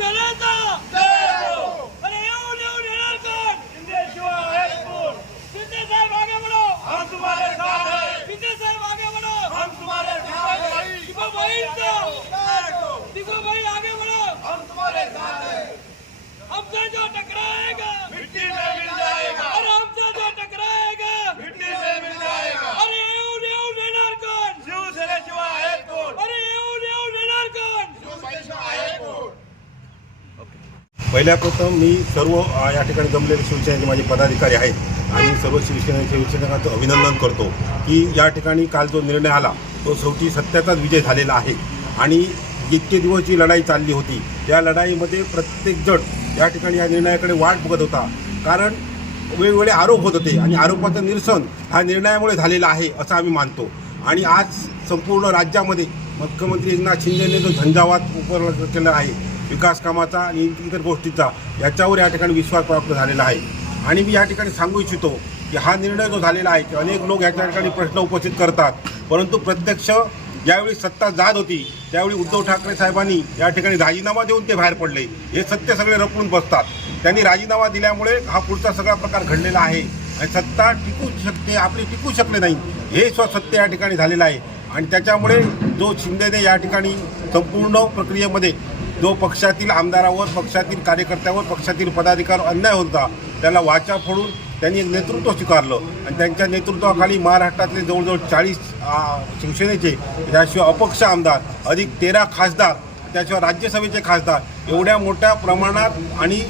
Saranda! Zero! Union Niranjan! Shinde Shiva helpful! Shinde Sahib aage badho! Hum tumhare saath hain! Shinde Sahib aage badho! Hum tumhare saath hain! Shiva Bhai पहिल्याप्रथम मी सर्व या ठिकाणी जमलेले शिवसेनेचे माझे पदाधिकारी आहेत आणि सर्व शिवसेनेचे शिवसैनिकांचं अभिनंदन करतो की या ठिकाणी काल जो निर्णय आला तो शेवटी सत्याचाच विजय झालेला आहे. आणि इतके दिवस जी लढाई चालली होती त्या लढाईमध्ये प्रत्येकजण या ठिकाणी या निर्णयाकडे वाट बघत होता. कारण वेगवेगळे आरोप होत होते आणि आरोपाचं निरसन हा निर्णयामुळे झालेला आहे असं आम्ही मानतो. आणि आज संपूर्ण राज्यामध्ये मुख्यमंत्री एकनाथ शिंदेने जो झंझावात उपलब्ध केला आहे विकास कामाचा आणि इतर गोष्टीचा याच्यावर या ठिकाणी विश्वास प्राप्त झालेला आहे. आणि मी या ठिकाणी सांगू इच्छितो की हा निर्णय जो झालेला आहे की अनेक लोक याच्या ठिकाणी प्रश्न उपस्थित करतात. परंतु प्रत्यक्ष ज्यावेळी सत्ता जात होती त्यावेळी उद्धव ठाकरे साहेबांनी या ठिकाणी राजीनामा देऊन ते बाहेर पडले. हे सत्य सगळे रपून बसतात. त्यांनी राजीनामा दिल्यामुळे हा पुढचा सगळा प्रकार घडलेला आहे. आणि सत्ता टिकू शकते आपली टिकू शकले नाही. हे स्वसत्य या ठिकाणी झालेलं आहे. आणि त्याच्यामुळे जो शिंदेने या ठिकाणी संपूर्ण प्रक्रियेमध्ये जो पक्षातील आमदारावर पक्षातील कार्यकर्त्यावर पक्षातील पदाधिकार अन्याय होता त्याला वाचा फोडून त्यांनी एक नेतृत्व स्वीकारलं. आणि त्यांच्या नेतृत्वाखाली महाराष्ट्रातले जवळजवळ चाळीस शिवसेनेचे त्याशिवाय अपक्ष आमदार अधिक तेरा खासदार त्याशिवाय राज्यसभेचे खासदार एवढ्या मोठ्या प्रमाणात आणि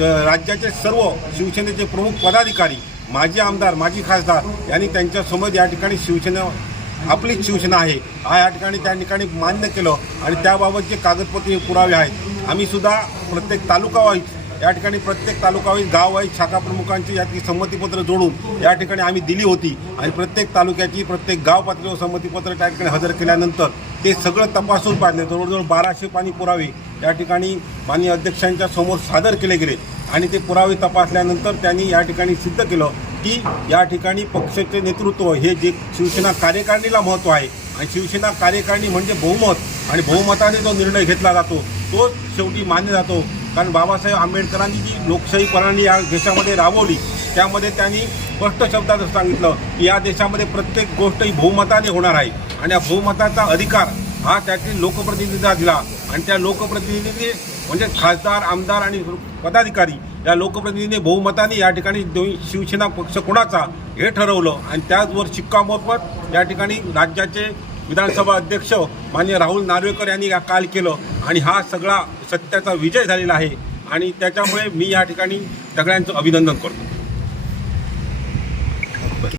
राज्याचे सर्व शिवसेनेचे प्रमुख पदाधिकारी माजी आमदार माजी खासदार यांनी त्यांच्यासमोर या ठिकाणी शिवसेना आपलीच शिवसेना आहे. हा या ठिकाणी त्या ठिकाणी मान्य केलं आणि त्याबाबत जे कागदपत्रे पुरावे आहेत आम्ही सुद्धा प्रत्येक तालुका वाईज या ठिकाणी प्रत्येक तालुका वाईज गाव वाईज शाखा प्रमुखांची याची संमतीपत्र जोडून या ठिकाणी आम्ही दिली होती आणि प्रत्येक तालुक्याची प्रत्येक गाव पातळीवर संमतीपत्र त्या ठिकाणी हजर केल्यानंतर ते सगळं तपासून पाहिले. जवळजवळ बाराशे पाणी पुरावे या ठिकाणी माननीय अध्यक्षांच्या समोर सादर केले गेले आणि ते पुरावे तपासल्यानंतर त्यांनी या ठिकाणी सिद्ध केलं की या ठिकाणी पक्षाचे नेतृत्व हे जे शिवसेना कार्यकारिणीला महत्त्व आहे आणि शिवसेना कार्यकारिणी म्हणजे बहुमत आणि बहुमताने जो निर्णय घेतला जातो तो शेवटी मान्य जातो. कारण बाबासाहेब आंबेडकरांनी जी लोकशाही प्रणाली या देशामध्ये राबवली त्यामध्ये त्यांनी स्पष्ट शब्दात सांगितलं की या देशामध्ये प्रत्येक गोष्ट ही बहुमताने होणार आहे. आणि या बहुमताचा अधिकार हा त्यातील लोकप्रतिनिधीचा दिला. आणि त्या लोकप्रतिनिधीने म्हणजे खासदार आमदार आणि पदाधिकारी या लोकप्रतिनिधीने बहुमताने या ठिकाणी दोन शिवसेना पक्ष कोणाचा हे ठरवलं. आणि त्याचवर शिक्कामोर्फत या ठिकाणी राज्याचे विधानसभा अध्यक्ष मान्य राहुल नार्वेकर यांनी काल केलं. आणि हा सगळा सत्याचा विजय झालेला आहे. आणि त्याच्यामुळे मी या ठिकाणी सगळ्यांचं अभिनंदन करतो.